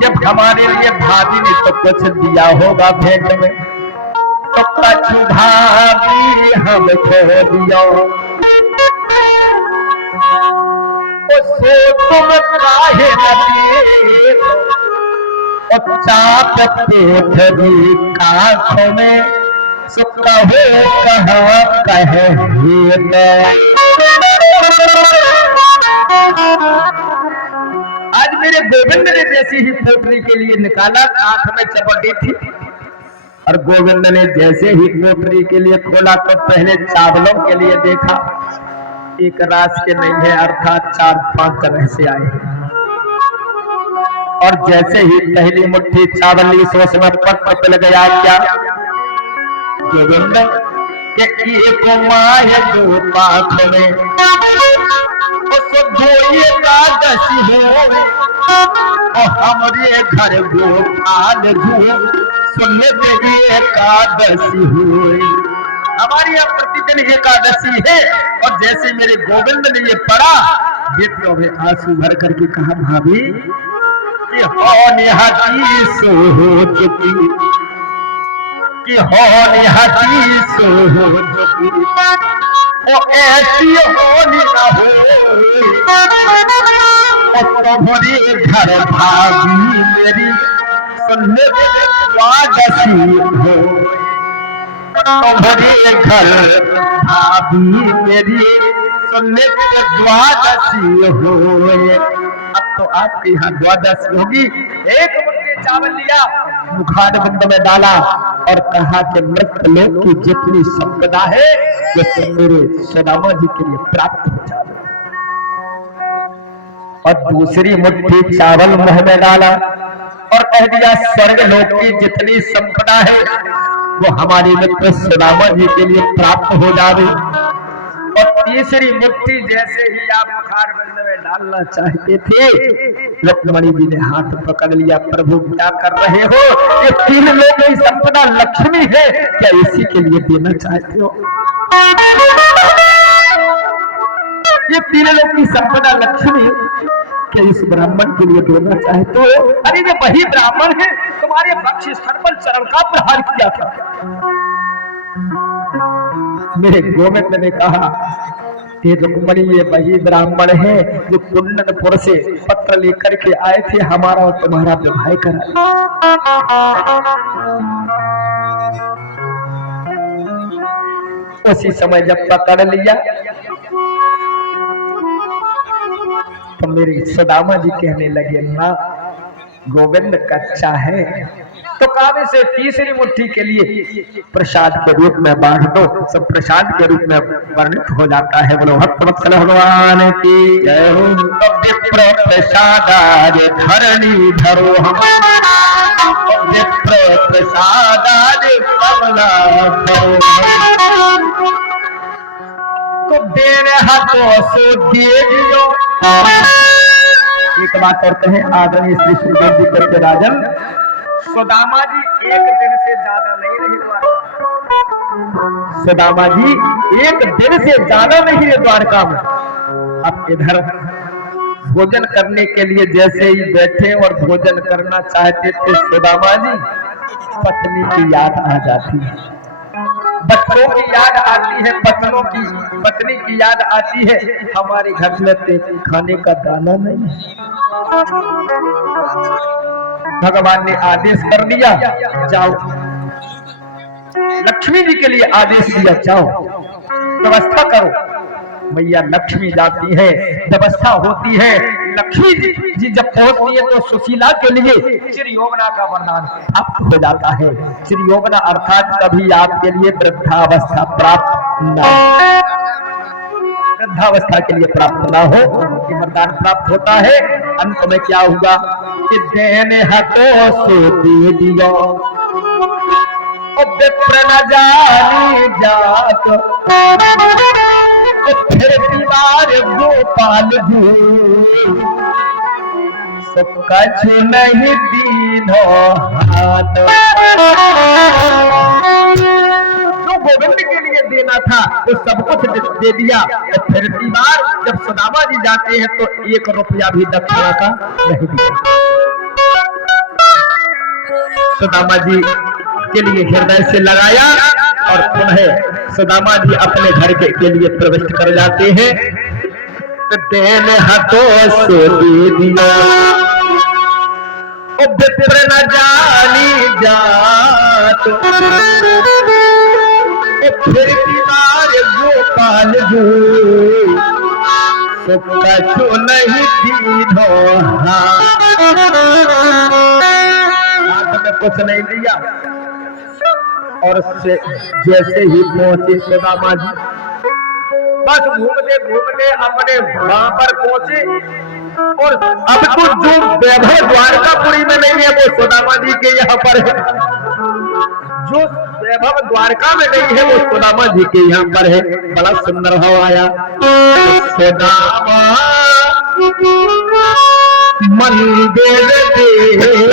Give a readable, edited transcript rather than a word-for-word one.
जब हमारे लिए भाभी ने तो कुछ दिया होगा भेंट में, तो कछु भाभी हमको दिया, उससे तुम काहे न दिए, चाप पेठरी काखों में सुखा हो कहा कहे आज मेरे गोविंद ने जैसी ही पोटरी के लिए निकाला, आंख में चपटी थी, और गोविंद ने जैसे ही पोटरी के लिए खोला तो पहले चावलों के लिए देखा, एक रास के नहीं है, अर्थात 4-5 तरह से आए हैं। और जैसे ही पहली मुट्ठी चावल ली सोच में पट पिल गया, क्या गोविंद के एक माय दो पाख में उस धोई एकादशी हो, और हमारे घर गोपाल जो सुनने देगी एकादशी हो। हमारी यहाँ प्रतिदिन एकादशी है, और जैसे मेरे गोविंद ने ये पढ़ा, बेटियों में आंसू भर करके कहा, भाभी कि हो निहाती सो हो चुकी, कि हो निहाती सो हो चुकी, ओ ऐसी होनी न हो, और तुम्हारे घर भाभी मेरी सुनने एकादशी हो, तुम्हारे घर भाभी मेरी सुनने द्वादशी हो। अब तो आपके यहाँ द्वादशी होगी। एक मुट्ठी चावल लिया, मुखार बंद में डाला, और कहा कि मृत लोक की जितनी संपदा है वो सब मेरे सुदामा जी के लिए प्राप्त हो जाए। और दूसरी मुट्ठी चावल मुंह में डाला और कह दिया, स्वर्ग लोक की जितनी संपदा है वो हमारे मित्र सुदामा जी के लिए प्राप्त हो जाए। और तीसरी मुट्ठी जैसे ही आप मुखार बंद में डालना चाहते थे, रुक्मणी जी ने हाथ पकड़ लिया, प्रभु क्या कर रहे हो, ये 3 लोग की संपदा लक्ष्मी है, क्या इसी के लिए देना चाहते हो? ये 3 लोग की संपदा लक्ष्मी क्या इस ब्राह्मण के लिए देना चाहते हो? अरे ये वही ब्राह्मण है तुम्हारे वक्ष स्थल पर चरण का प्रहार किया था। मेरे गोविंद ने कहा, हे रुक्मणी ये वही ब्राह्मण है जो कुंदनपुर से पत्र लेकर के आए थे हमारा और तुम्हारा विवाह करा। उसी समय जब पकड़ लिया तो मेरे सुदामा जी कहने लगे, ना गोविंद कच्चा है तो काव्य से तीसरी मुट्ठी के लिए प्रसाद के रूप में बांट दो, सब प्रसाद के रूप में वर्णित हो जाता है। बोलो भक्तवत्सल भगवान की जय हो। विप्र प्रसादाय धरणी धरो हम, विप्र प्रसादाय कमला धरो, तो देने हाथों से दे दियो। एक बात और कहें, आदरणीय श्री सुखदेव जी करके राजन, सुदामा जी एक दिन से ज्यादा नहीं रहे द्वारका। सुदामा जी एक दिन से ज्यादा नहीं रहे द्वारका में। अब इधर भोजन करने के लिए जैसे ही बैठे और भोजन करना चाहते थे सुदामा जी, पत्नी की याद आ जाती है, बच्चों की याद आती है, पत्नी की याद आती है। हमारे घर में खाने का दाना नहीं। भगवान ने आदेश कर दिया, जाओ, लक्ष्मी जी के लिए आदेश दिया, जाओ व्यवस्था करो। मैया लक्ष्मी जाती है, व्यवस्था होती है। लक्ष्मी जी जब पहुंचती है तो सुशीला के लिए चिरयौवना का वरदान प्राप्त हो जाता है। चिरयौवना अर्थात कभी आपके लिए वृद्धावस्था प्राप्त न, वृद्धावस्था के लिए प्राप्त ना हो, ये वरदान प्राप्त होता है। अंत में क्या हुआ कि देने हाथों से दे दिया, विप्र न जानी जात, फिर दीवार गोपाल जी कछु नहीं दीनो हाथ। जो गोविंद के लिए देना था वो सब कुछ दे दिया। फिर दीवार जब सुदामा जी जाते हैं तो 1 रुपया भी दक्षिणा का नहीं दिया। सुदामा जी के लिए हृदय से लगाया और पुनः सुदामा जी अपने घर के लिए प्रविष्ट कर जाते हैं। देन हाथों से दे दिया विप्र न जानी जात, फिर बीमार गोपाल जी कछु नहीं दीनो, हाथ में कुछ नहीं लिया। और जैसे ही पहुंचे सुदामा जी, बस घूमने घूमने अपने वहां पर पहुंचे। और अब तो जो वैभव द्वारकापुरी में नहीं है वो सुदामा जी के यहाँ पर है, जो वैभव द्वारका में नहीं है वो सुदामा जी के यहाँ पर है। बड़ा सुंदर भाव आया। सुदामा मंदिर देख